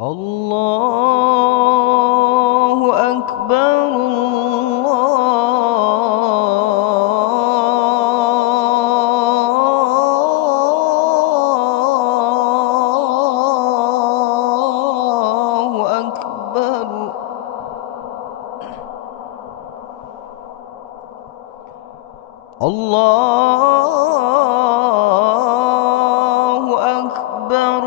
الله أكبر الله أكبر. الله أكبر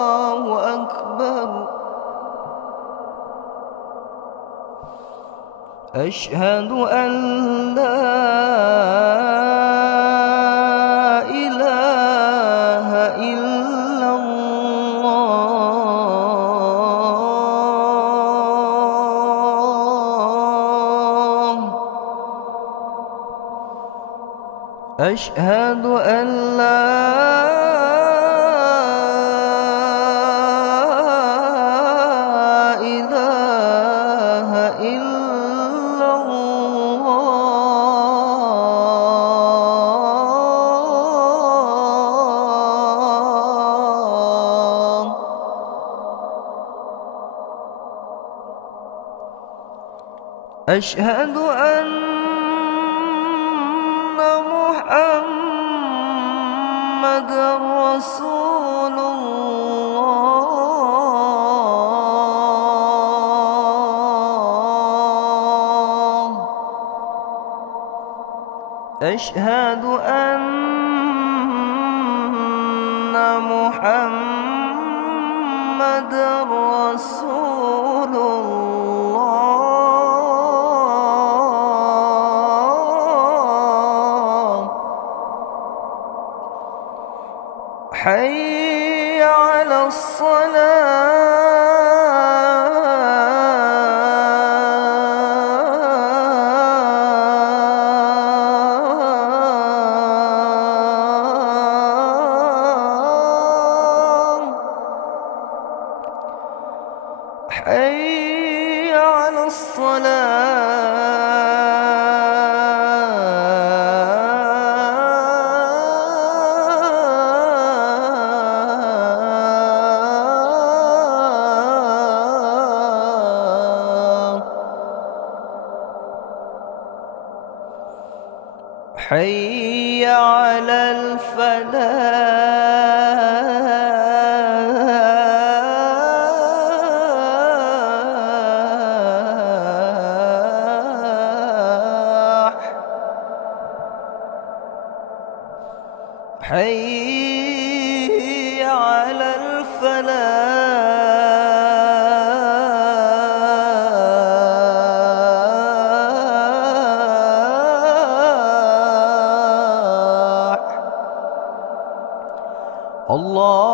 الله أكبر. أشهد أن لا إله إلا الله. أشهد أن لا إله إلا الله. أشهد أن محمد رسول الله. أشهد أن محمد رسول الله. حي على الصلاة. حي على الصلاة. حي على الفلاح. حي على الفلاح. الله